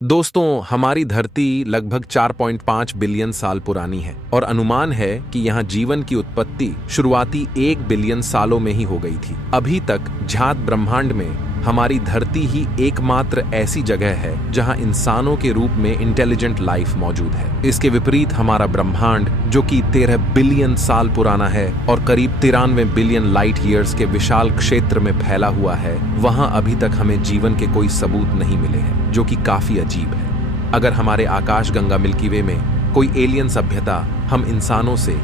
दोस्तों, हमारी धरती लगभग 4.5 बिलियन साल पुरानी है और अनुमान है कि यहाँ जीवन की उत्पत्ति शुरुआती 1 बिलियन सालों में ही हो गई थी। अभी तक ज्ञात ब्रह्मांड में हमारी धरती ही एकमात्र ऐसी जगह है जहाँ इंसानों के रूप में इंटेलिजेंट लाइफ मौजूद है। इसके विपरीत हमारा ब्रह्मांड, जो कि 13 बिलियन साल पुराना है और करीब 93 बिलियन लाइट ईयर्स के विशाल क्षेत्र में फैला हुआ है, वहाँ अभी तक हमें जीवन के कोई सबूत नहीं मिले हैं, जो कि काफी अजीब है। अगर हमारे आकाश गंगा मिल्की वे में कोई एलियन सभ्यता हम इंसानों से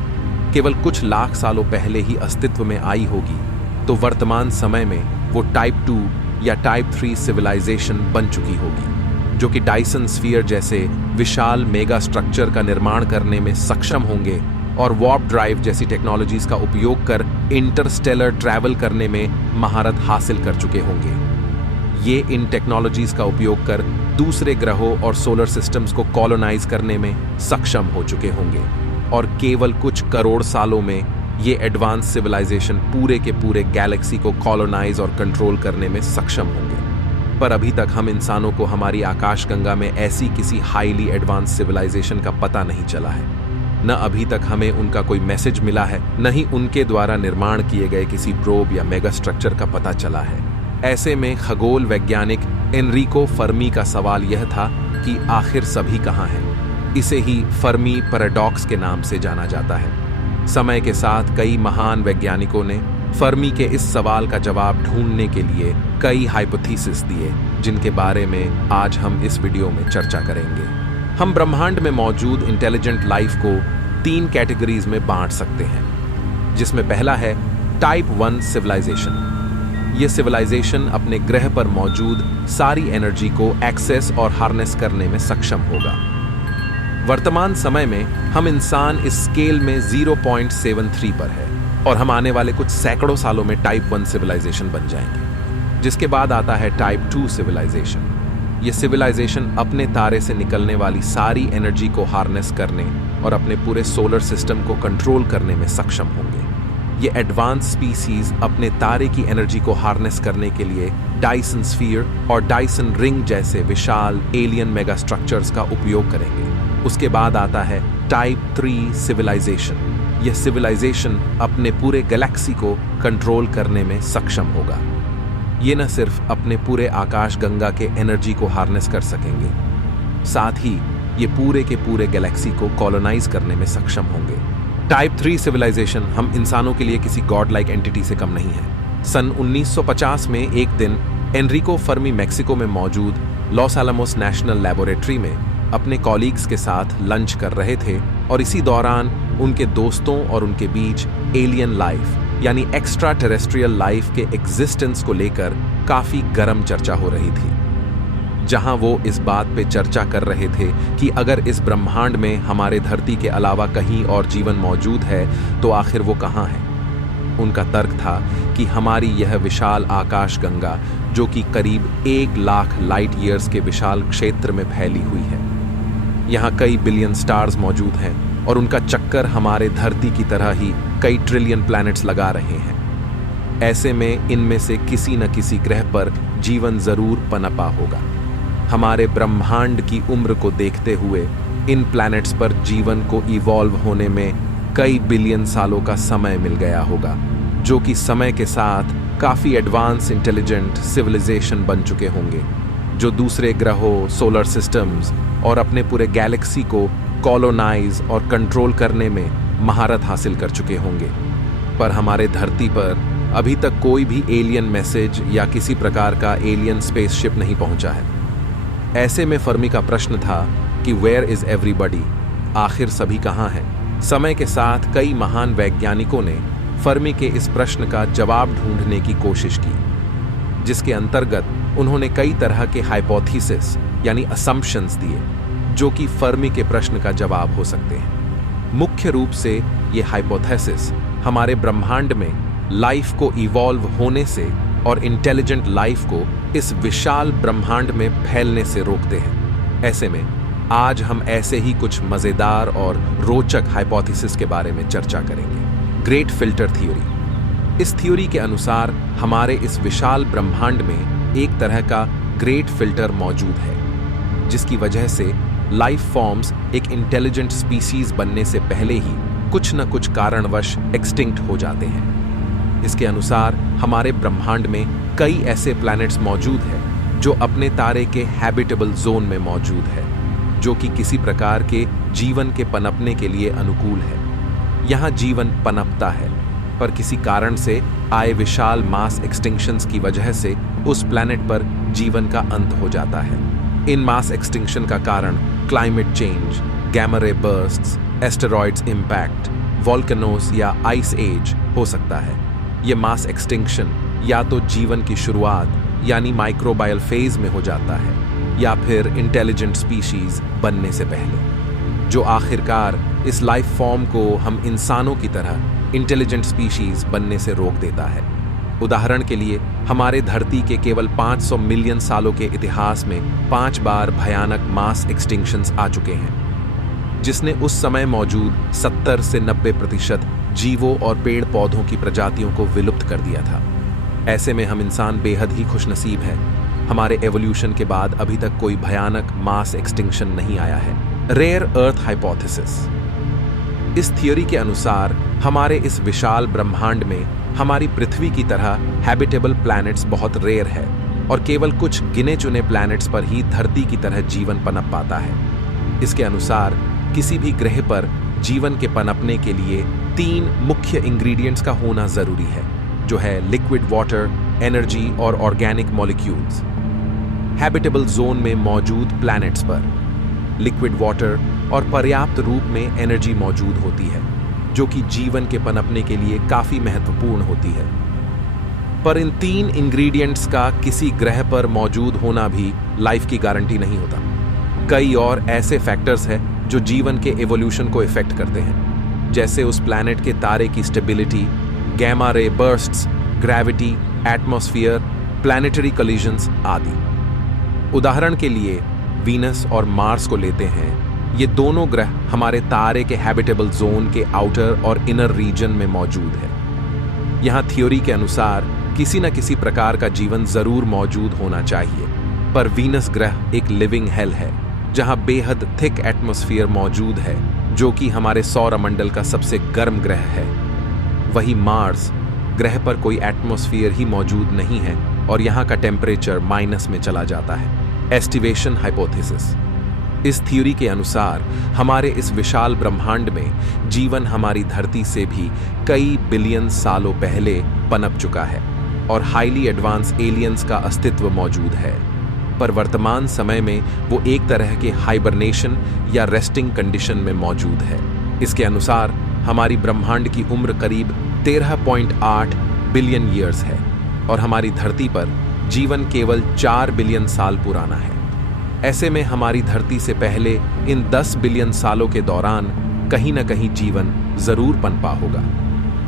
केवल कुछ लाख सालों पहले ही अस्तित्व में आई होगी, तो वर्तमान समय में वो टाइप 2 या टाइप 3 सिविलाइजेशन बन चुकी होगी, जो कि डायसन स्फीयर जैसे विशाल मेगा स्ट्रक्चर का निर्माण करने में सक्षम होंगे और वार्प ड्राइव जैसी टेक्नोलॉजीज का उपयोग कर इंटरस्टेलर ट्रैवल करने में महारत हासिल कर चुके होंगे। ये इन टेक्नोलॉजीज का उपयोग कर दूसरे ग्रहों और सोलर सिस्टम्स को कॉलोनाइज करने में सक्षम हो चुके होंगे और केवल कुछ करोड़ सालों में ये एडवांस सिविलाइजेशन पूरे के पूरे गैलेक्सी को कॉलोनाइज और कंट्रोल करने में सक्षम होंगे। पर अभी तक हम इंसानों को हमारी आकाशगंगा में ऐसी किसी हाईली एडवांस सिविलाइजेशन का पता नहीं चला है। न अभी तक हमें उनका कोई मैसेज मिला है, न ही उनके द्वारा निर्माण किए गए किसी प्रोब या मेगा स्ट्रक्चर का पता चला है। ऐसे में खगोल वैज्ञानिक एनरिको फर्मी का सवाल यह था कि आखिर सभी कहाँ हैं। इसे ही फर्मी पैराडॉक्स के नाम से जाना जाता है। समय के साथ कई महान वैज्ञानिकों ने फर्मी के इस सवाल का जवाब ढूंढने के लिए कई हाइपोथेसिस दिए, जिनके बारे में आज हम इस वीडियो में चर्चा करेंगे। हम ब्रह्मांड में मौजूद इंटेलिजेंट लाइफ को 3 कैटेगरीज में बांट सकते हैं, जिसमें पहला है टाइप 1 सिविलाइजेशन। यह सिविलाइजेशन अपने ग्रह पर मौजूद सारी एनर्जी को एक्सेस और हार्नेस करने में सक्षम होगा। वर्तमान समय में हम इंसान इस स्केल में 0.73 पर है और हम आने वाले कुछ सैकड़ों सालों में टाइप 1 सिविलाइजेशन बन जाएंगे। जिसके बाद आता है टाइप 2 सिविलाइजेशन। ये सिविलाइजेशन अपने तारे से निकलने वाली सारी एनर्जी को हार्नेस करने और अपने पूरे सोलर सिस्टम को कंट्रोल करने में सक्षम होंगे। ये एडवांस स्पीसीज अपने तारे की एनर्जी को हार्नेस करने के लिए डायसन स्फीयर और डायसन रिंग जैसे विशाल एलियन मेगा स्ट्रक्चर्स का उपयोग करेंगे। उसके बाद आता है टाइप 3 सिविलाइजेशन। यह सिविलाइजेशन अपने पूरे गैलेक्सी को कंट्रोल करने में सक्षम होगा। ये न सिर्फ अपने पूरे आकाश गंगा के एनर्जी को हार्नेस कर सकेंगे, साथ ही ये पूरे के पूरे गैलेक्सी को कॉलोनाइज करने में सक्षम होंगे। टाइप 3 सिविलाइजेशन हम इंसानों के लिए किसी गॉड लाइक एंटिटी से कम नहीं है। सन 1950 में एक दिन एनरिको फर्मी मेक्सिको में मौजूद लॉस एलामोस नेशनल लैबोरेटरी में अपने कॉलीग्स के साथ लंच कर रहे थे और इसी दौरान उनके दोस्तों और उनके बीच एलियन लाइफ यानी एक्स्ट्रा टेरेस्ट्रियल लाइफ के एग्जिस्टेंस को लेकर काफी गर्म चर्चा हो रही थी, जहां वो इस बात पे चर्चा कर रहे थे कि अगर इस ब्रह्मांड में हमारे धरती के अलावा कहीं और जीवन मौजूद है तो आखिर वो कहाँ है। उनका तर्क था कि हमारी यह विशाल आकाश गंगा, जो कि करीब 1 लाख लाइट ईयर्स के विशाल क्षेत्र में फैली हुई है, यहाँ कई बिलियन स्टार्स मौजूद हैं और उनका चक्कर हमारे धरती की तरह ही कई ट्रिलियन प्लैनेट्स लगा रहे हैं। ऐसे में इनमें से किसी न किसी ग्रह पर जीवन जरूर पनपा होगा। हमारे ब्रह्मांड की उम्र को देखते हुए इन प्लैनेट्स पर जीवन को इवॉल्व होने में कई बिलियन सालों का समय मिल गया होगा, जो कि समय के साथ काफी एडवांस इंटेलिजेंट सिविलाइजेशन बन चुके होंगे, जो दूसरे ग्रहों, सोलर सिस्टम्स और अपने पूरे गैलेक्सी को कॉलोनाइज और कंट्रोल करने में महारत हासिल कर चुके होंगे। पर हमारे धरती पर अभी तक कोई भी एलियन मैसेज या किसी प्रकार का एलियन स्पेसशिप नहीं पहुंचा है। ऐसे में फर्मी का प्रश्न था कि वेयर इज एवरीबॉडी, आखिर सभी कहाँ हैं। समय के साथ कई महान वैज्ञानिकों ने फर्मी के इस प्रश्न का जवाब ढूंढने की कोशिश की, जिसके अंतर्गत उन्होंने कई तरह के हाइपोथेसिस यानी असम्पशंस दिए, जो कि फर्मी के प्रश्न का जवाब हो सकते हैं। मुख्य रूप से ये हाइपोथेसिस हमारे ब्रह्मांड में लाइफ को इवॉल्व होने से और इंटेलिजेंट लाइफ को इस विशाल ब्रह्मांड में फैलने से रोकते हैं। ऐसे में आज हम ऐसे ही कुछ मजेदार और रोचक हाइपोथेसिस के बारे में चर्चा करेंगे। Great filter theory. इस थ्योरी के अनुसार हमारे इस विशाल ब्रह्मांड में एक तरह का ग्रेट फिल्टर मौजूद है। जिसकी वजह से लाइफ फॉर्म्स एक इंटेलिजेंट स्पीसीज बनने से पहले ही कुछ न कुछ कारणवश एक्सटिंक्ट हो जाते हैं। इसके अनुसार हमारे ब्रह्मांड में कई ऐसे प्लैनेट्स मौजूद हैं जो अपने तारे के हैबिटेबल जोन में मौजूद है, जो कि किसी प्रकार के जीवन के पनपने के लिए अनुकूल है। यहाँ जीवन पनपता है, पर किसी कारण से आए विशाल मास एक्सटिंक्शंस की वजह से उस प्लैनेट पर जीवन का अंत हो जाता है। इन मास एक्सटिंक्शन का कारण climate change, gamma ray bursts, asteroids impact, volcanoes या आइस एज हो सकता है। ये मास एक्सटिंक्शन या तो जीवन की शुरुआत यानी माइक्रोबायल फेज में हो जाता है, या फिर इंटेलिजेंट स्पीशीज बनने से पहले, जो आखिरकार इस लाइफ फॉर्म को हम इंसानों की तरह इंटेलिजेंट स्पीशीज बनने से रोक देता है। उदाहरण के लिए हमारे धरती के केवल 500 मिलियन सालों के इतिहास में 5 बार भयानक मास एक्सटिंक्शंस आ चुके हैं, जिसने उस समय मौजूद 70 से 90% जीवों और पेड़ पौधों की प्रजातियों को विलुप्त कर दिया था। ऐसे में हम इंसान बेहद ही खुशनसीब हैं। हमारे एवोल्यूशन के बाद अभी तक कोई भयानक मास एक्सटिंक्शन नहीं आया है। Rare earth hypothesis. इस थियोरी के अनुसार हमारे इस विशाल ब्रह्मांड में हमारी पृथ्वी की तरह हैबिटेबल प्लैनेट्स बहुत रेयर है और केवल कुछ गिने चुने प्लैनेट्स पर ही धरती की तरह जीवन पनप पाता है। इसके अनुसार किसी भी ग्रह पर जीवन के पनपने के लिए 3 मुख्य इंग्रेडिएंट्स का होना जरूरी है, जो है लिक्विड वाटर, एनर्जी और ऑर्गेनिक मॉलिक्यूल्स। हैबिटेबल जोन में मौजूद प्लैनेट्स पर लिक्विड वाटर और पर्याप्त रूप में एनर्जी मौजूद होती है, जो कि जीवन के पनपने के लिए काफी महत्वपूर्ण होती है। पर इन 3 इंग्रेडिएंट्स का किसी ग्रह पर मौजूद होना भी लाइफ की गारंटी नहीं होता। कई और ऐसे फैक्टर्स हैं जो जीवन के एवोल्यूशन को इफेक्ट करते हैं, जैसे उस प्लैनेट के तारे की stability, gamma ray bursts, gravity, atmosphere, planetary collisions आदि। उदाहरण के लिए वीनस और मार्स को लेते हैं। ये दोनों ग्रह हमारे तारे के हैबिटेबल जोन के आउटर और इनर रीजन में मौजूद है। यहाँ थ्योरी के अनुसार किसी न किसी प्रकार का जीवन जरूर मौजूद होना चाहिए, पर वीनस ग्रह एक लिविंग हेल है, जहाँ बेहद थिक एटमॉस्फेयर मौजूद है, जो कि हमारे सौरमंडल का सबसे गर्म ग्रह है। वही मार्स ग्रह पर कोई एटमॉस्फेयर ही मौजूद नहीं है और यहाँ का टेम्परेचर माइनस में चला जाता है। Aestivation hypothesis. इस थ्योरी के अनुसार हमारे इस विशाल ब्रह्मांड में जीवन हमारी धरती से भी कई बिलियन सालों पहले पनप चुका है और हाईली एडवांस एलियंस का अस्तित्व मौजूद है, पर वर्तमान समय में वो एक तरह के हाइबरनेशन या रेस्टिंग कंडीशन में मौजूद है। इसके अनुसार हमारी ब्रह्मांड की उम्र करीब 13.8 बिलियन ईयर्स है और हमारी धरती पर जीवन केवल 4 बिलियन साल पुराना है। ऐसे में हमारी धरती से पहले इन 10 बिलियन सालों के दौरान कहीं न कहीं जीवन जरूर पनपा होगा।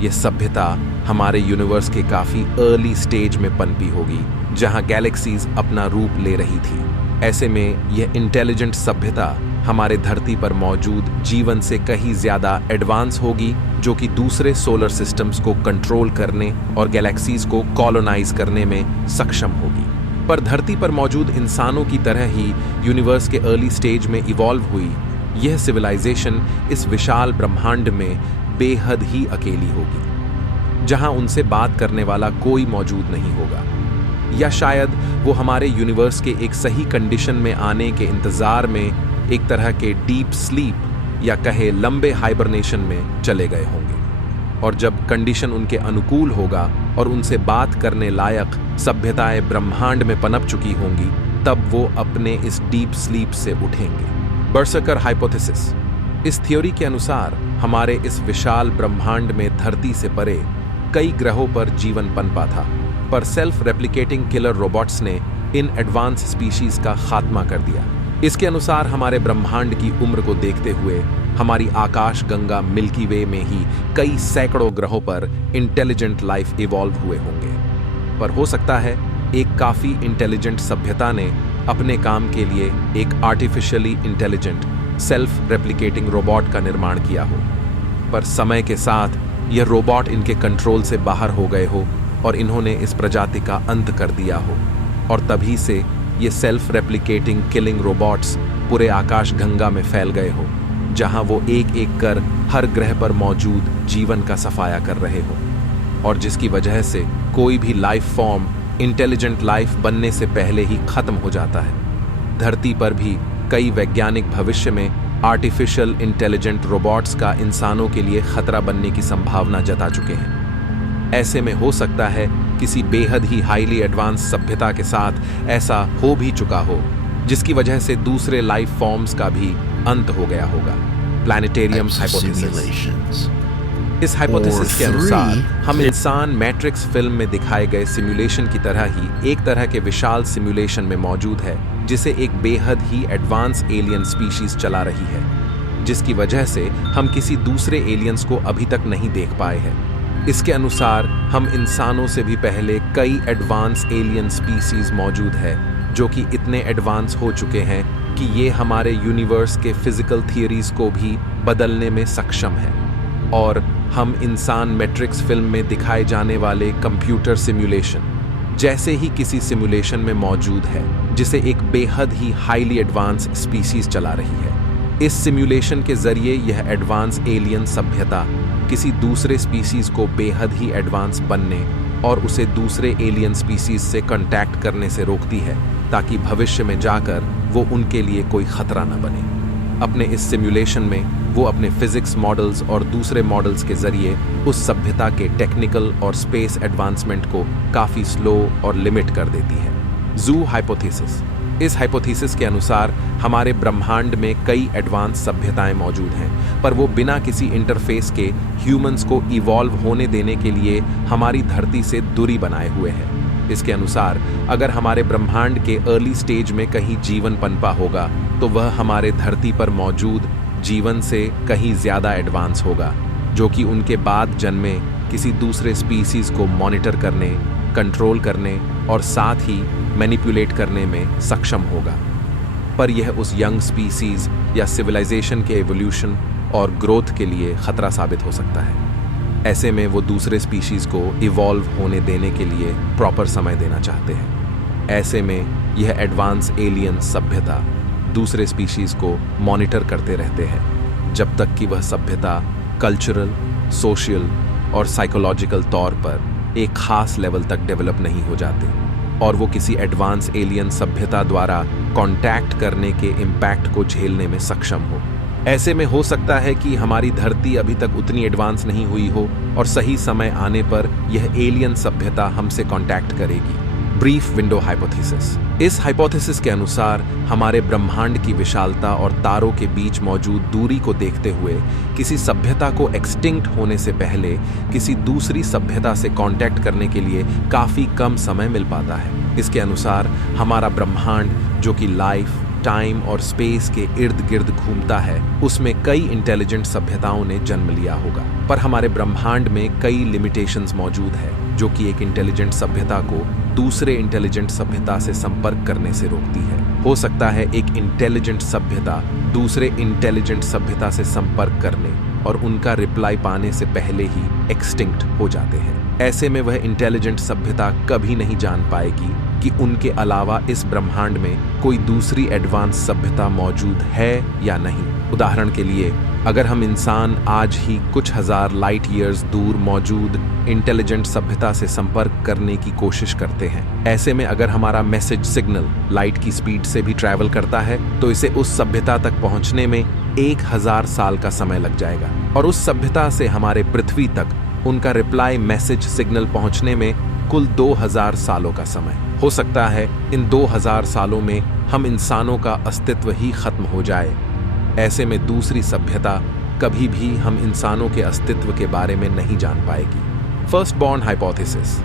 यह सभ्यता हमारे यूनिवर्स के काफी अर्ली स्टेज में पनपी होगी, जहां गैलेक्सीज अपना रूप ले रही थी। ऐसे में यह इंटेलिजेंट सभ्यता हमारे धरती पर मौजूद जीवन से कहीं ज्यादा एडवांस होगी, जो कि दूसरे सोलर सिस्टम्स को कंट्रोल करने और गैलेक्सीज को कॉलोनाइज करने में सक्षम होगी। पर धरती पर मौजूद इंसानों की तरह ही यूनिवर्स के अर्ली स्टेज में इवॉल्व हुई यह सिविलाइजेशन इस विशाल ब्रह्मांड में बेहद ही अकेली होगी, जहां उनसे बात करने वाला कोई मौजूद नहीं होगा, या शायद वो हमारे यूनिवर्स के एक सही कंडीशन में आने के इंतजार में एक तरह के डीप स्लीप या कहे लंबे हाइबरनेशन में चले गए होंगे, और जब कंडीशन उनके अनुकूल होगा और उनसे बात करने लायक सभ्यताएं ब्रह्मांड में पनप चुकी होंगी, तब वो अपने इस डीप स्लीप से उठेंगे। बर्सकर हाइपोथेसिस। इस थ्योरी के अनुसार हमारे इस विशाल ब्रह्मांड में धरती से परे कई ग्रहों पर जीवन पनपा था, पर सेल्फ रेप्लिकेटिंग किलर रोबोट्स ने इन एडवांस स्पीशीज का खात्मा कर दिया। इसके अनुसार हमारे ब्रह्मांड की उम्र को देखते हुए हमारी आकाश गंगा मिल्की वे में ही कई सैकड़ों ग्रहों पर इंटेलिजेंट लाइफ इवॉल्व हुए होंगे, पर हो सकता है एक काफी इंटेलिजेंट सभ्यता ने अपने काम के लिए एक artificially intelligent self replicating robot का निर्माण किया हो, पर समय के साथ यह रोबोट इनके कंट्रोल से बाहर हो गए हो और इन्होंने इस प्रजाति का अंत कर दिया हो, और तभी से ये सेल्फ रेप्लिकेटिंग किलिंग रोबोट्स पूरे आकाश गंगा में फैल गए हो, जहां वो एक एक कर हर ग्रह पर मौजूद जीवन का सफाया कर रहे हो, और जिसकी वजह से कोई भी लाइफ फॉर्म इंटेलिजेंट लाइफ बनने से पहले ही खत्म हो जाता है। धरती पर भी कई वैज्ञानिक भविष्य में आर्टिफिशियल इंटेलिजेंट रोबोट्स का इंसानों के लिए खतरा बनने की संभावना जता चुके हैं। ऐसे में हो सकता है किसी बेहद ही हाईली एडवांस सभ्यता के साथ ऐसा हो भी चुका हो, जिसकी वजह से दूसरे लाइफ फॉर्म्स का भी अंत हो गया होगा। Planetarium hypothesis. इस हाइपोथेसिस के अनुसार हम इंसान मैट्रिक्स फिल्म में दिखाए गए सिमुलेशन की तरह ही एक तरह के विशाल सिमुलेशन में मौजूद है, जिसे एक बेहद ही एडवांस एलियन स्पीशीज चला रही है, जिसकी वजह से हम किसी दूसरे एलियंस को अभी तक नहीं देख पाए हैं। इसके अनुसार हम इंसानों से भी पहले कई एडवांस एलियन स्पीसीज मौजूद है, जो कि इतने एडवांस हो चुके हैं कि ये हमारे यूनिवर्स के फिजिकल थियरीज को भी बदलने में सक्षम है। और हम इंसान मैट्रिक्स फिल्म में दिखाए जाने वाले कंप्यूटर सिमुलेशन जैसे ही किसी सिमुलेशन में मौजूद है, जिसे एक बेहद ही हाईली एडवांस स्पीसीज चला रही है। इस सिमुलेशन के जरिए यह एडवांस एलियन सभ्यता किसी दूसरे स्पीसीज को बेहद ही एडवांस बनने और उसे दूसरे एलियन स्पीसीज से कांटेक्ट करने से रोकती है, ताकि भविष्य में जाकर वो उनके लिए कोई खतरा न बने। अपने इस सिमुलेशन में वो अपने फिजिक्स मॉडल्स और दूसरे मॉडल्स के जरिए उस सभ्यता के टेक्निकल और स्पेस एडवांसमेंट को काफी स्लो और लिमिट कर देती है। जू हाइपोथेसिस। इस हाइपोथेसिस के अनुसार हमारे ब्रह्मांड में कई एडवांस सभ्यताएं मौजूद हैं, पर वो बिना किसी इंटरफेस के ह्यूमंस को इवॉल्व होने देने के लिए हमारी धरती से दूरी बनाए हुए हैं। इसके अनुसार अगर हमारे ब्रह्मांड के अर्ली स्टेज में कहीं जीवन पनपा होगा, तो वह हमारे धरती पर मौजूद जीवन से कहीं ज्यादा एडवांस होगा, जो कि उनके बाद जन्मे किसी दूसरे स्पीसीज को मॉनिटर करने, कंट्रोल करने और साथ ही मैनिपुलेट करने में सक्षम होगा। पर यह उस यंग स्पीसीज या सिविलाइजेशन के एवोल्यूशन और ग्रोथ के लिए खतरा साबित हो सकता है। ऐसे में वो दूसरे स्पीशीज को इवॉल्व होने देने के लिए प्रॉपर समय देना चाहते हैं। ऐसे में यह एडवांस एलियन सभ्यता दूसरे स्पीशीज को मॉनिटर करते रहते हैं, जब तक कि वह सभ्यता कल्चरल, सोशल और साइकोलॉजिकल तौर पर एक खास लेवल तक डेवलप नहीं हो जाते और वो किसी एडवांस एलियन सभ्यता द्वारा कांटेक्ट करने के इम्पैक्ट को झेलने में सक्षम हो। ऐसे में हो सकता है कि हमारी धरती अभी तक उतनी एडवांस नहीं हुई हो और सही समय आने पर यह एलियन सभ्यता हमसे कांटेक्ट करेगी। Brief window hypothesis. इस हाइपोथेसिस के अनुसार हमारे ब्रह्मांड की विशालता और तारों के बीच मौजूद दूरी को देखते हुए किसी सभ्यता को एक्सटिंक्ट होने से पहले किसी दूसरी सभ्यता से कांटेक्ट करने के लिए काफी कम समय मिल पाता है। इसके अनुसार हमारा ब्रह्मांड, जो कि लाइफ, टाइम और स्पेस के इर्द गिर्द घूमता है, उसमें कई इंटेलिजेंट सभ्यताओं ने जन्म लिया होगा। पर हमारे ब्रह्मांड में कई लिमिटेशंस मौजूद है, जो कि एक इंटेलिजेंट सभ्यता को दूसरे इंटेलिजेंट सभ्यता से संपर्क करने से रोकती है। हो सकता है एक इंटेलिजेंट सभ्यता दूसरे इंटेलिजेंट सभ्यता से संपर्क करने और उनका रिप्लाई पाने से पहले ही एक्सटिंक्ट हो जाते हैं। ऐसे में वह इंटेलिजेंट सभ्यता कभी नहीं जान पाएगी कि उनके अलावा इस ब्रह्मांड में कोई दूसरी एडवांस सभ्यता मौजूद है या नहीं। उदाहरण के लिए, अगर हम इंसान आज ही कुछ हजार लाइट ईयर्स दूर मौजूद इंटेलिजेंट सभ्यता से संपर्क करने की कोशिश करते हैं, ऐसे में अगर हमारा मैसेज सिग्नल लाइट की स्पीड से भी ट्रैवल करता है, तो इसे उस सभ्यता तक पहुंचने में 1000 साल का समय लग जाएगा और उस सभ्यता से हमारे पृथ्वी तक उनका रिप्लाई मैसेज सिग्नल पहुंचने में कुल 2000 सालों का समय। हो सकता है इन 2000 सालों में हम इंसानों का अस्तित्व ही खत्म हो जाए। ऐसे में दूसरी सभ्यता कभी भी हम इंसानों के अस्तित्व के बारे में नहीं जान पाएगी। First born hypothesis.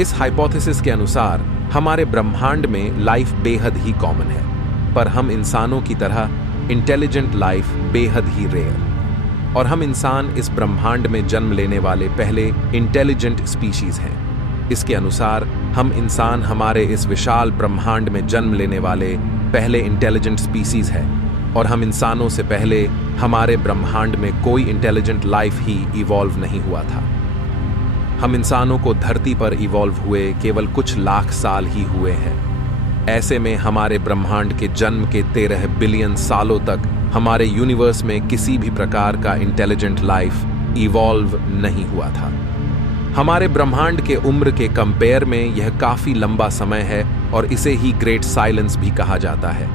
इस हाइपोथेसिस के अनुसार हमारे ब्रह्मांड में लाइफ बेहद ही कॉमन है, पर हम इंसानों की तरह इंटेलिजेंट लाइफ बेहद ही रेयर, और हम इंसान इस ब्रह्मांड में जन्म लेने वाले पहले इंटेलिजेंट स्पीशीज हैं। इसके अनुसार हम इंसान हमारे इस विशाल ब्रह्मांड में जन्म लेने वाले पहले इंटेलिजेंट स्पीशीज हैं, और हम इंसानों से पहले हमारे ब्रह्मांड में कोई इंटेलिजेंट लाइफ ही इवॉल्व नहीं हुआ था। हम इंसानों को धरती पर इवॉल्व हुए केवल कुछ लाख साल ही हुए हैं। ऐसे में हमारे ब्रह्मांड के जन्म के 13 बिलियन सालों तक हमारे यूनिवर्स में किसी भी प्रकार का इंटेलिजेंट लाइफ इवॉल्व नहीं हुआ था। हमारे ब्रह्मांड के उम्र के कंपेयर में यह काफी लंबा समय है और इसे ही ग्रेट साइलेंस भी कहा जाता है।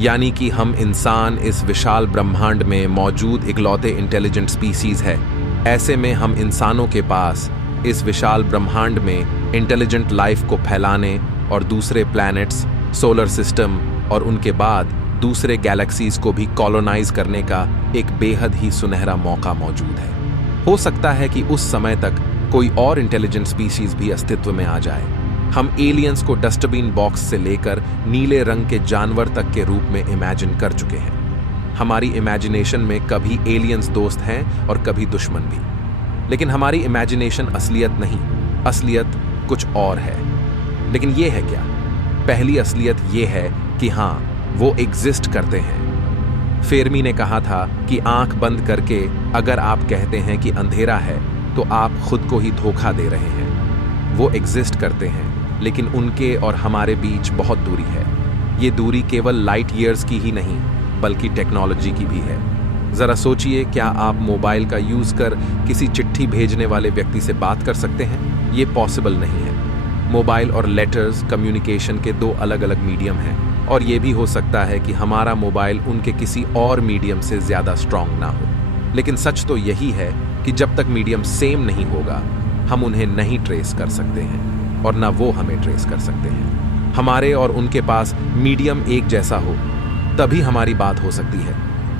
यानी कि हम इंसान इस विशाल ब्रह्मांड में मौजूद इकलौते इंटेलिजेंट स्पीसीज है। ऐसे में हम इंसानों के पास इस विशाल ब्रह्मांड में इंटेलिजेंट लाइफ को फैलाने और दूसरे प्लैनेट्स, सोलर सिस्टम और उनके बाद दूसरे गैलेक्सीज को भी कॉलोनाइज करने का एक बेहद ही सुनहरा मौका मौजूद है। हो सकता है कि उस समय तक कोई और इंटेलिजेंट स्पीशीज भी अस्तित्व में आ जाए। हम एलियंस को डस्टबिन बॉक्स से लेकर नीले रंग के जानवर तक के रूप में इमेजिन कर चुके हैं। हमारी इमेजिनेशन में कभी एलियंस दोस्त हैं और कभी दुश्मन भी। लेकिन हमारी इमेजिनेशन असलियत नहीं, असलियत कुछ और है। लेकिन ये है क्या? पहली असलियत ये है कि हाँ, वो एग्जिस्ट करते हैं। फेरमी ने कहा था कि आंख बंद करके अगर आप कहते हैं कि अंधेरा है तो आप खुद को ही धोखा दे रहे हैं। वो एग्जिस्ट करते हैं, लेकिन उनके और हमारे बीच बहुत दूरी है। ये दूरी केवल लाइट ईयर्स की ही नहीं बल्कि टेक्नोलॉजी की भी है। जरा सोचिए, क्या आप मोबाइल का यूज कर किसी चिट्ठी भेजने वाले व्यक्ति से बात कर सकते हैं? ये पॉसिबल नहीं है। मोबाइल और लेटर्स कम्युनिकेशन के दो अलग अलग मीडियम हैं, और ये भी हो सकता है कि हमारा मोबाइल उनके किसी और मीडियम से ज्यादा स्ट्रांग ना हो। लेकिन सच तो यही है कि जब तक मीडियम सेम नहीं होगा हम उन्हें नहीं ट्रेस कर सकते हैं और ना वो हमें ट्रेस कर सकते हैं। हमारे और उनके पास मीडियम एक जैसा हो तभी हमारी बात हो सकती है।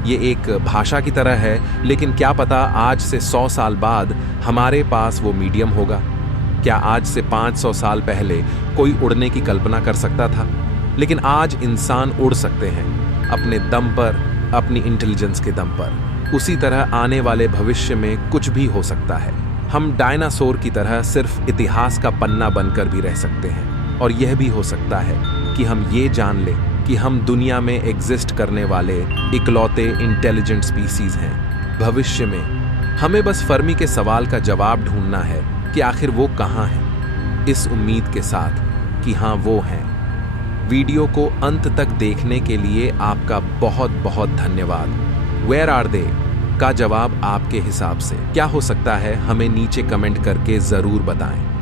ये एक भाषा की तरह है, लेकिन क्या पता आज से 100 साल बाद हमारे पास वो मीडियम होगा। क्या आज से 500 साल पहले कोई उड़ने की कल्पना कर सकता था? लेकिन आज इंसान उड़ सकते हैं अपने दम पर, अपनी इंटेलिजेंस के दम पर। उसी तरह आने वाले भविष्य में कुछ भी हो सकता है। हम डायनासोर की तरह सिर्फ इतिहास का पन्ना बनकर भी रह सकते हैं, और यह भी हो सकता है कि हम ये जान लें कि हम दुनिया में एग्जिस्ट करने वाले इकलौते इंटेलिजेंट स्पीसीज हैं। भविष्य में हमें बस फर्मी के सवाल का जवाब ढूंढना है कि आखिर वो कहाँ हैं, इस उम्मीद के साथ कि हाँ वो हैं। वीडियो को अंत तक देखने के लिए आपका बहुत बहुत धन्यवाद। वेयर आर दे का जवाब आपके हिसाब से क्या हो सकता है, हमें नीचे कमेंट करके जरूर बताएं।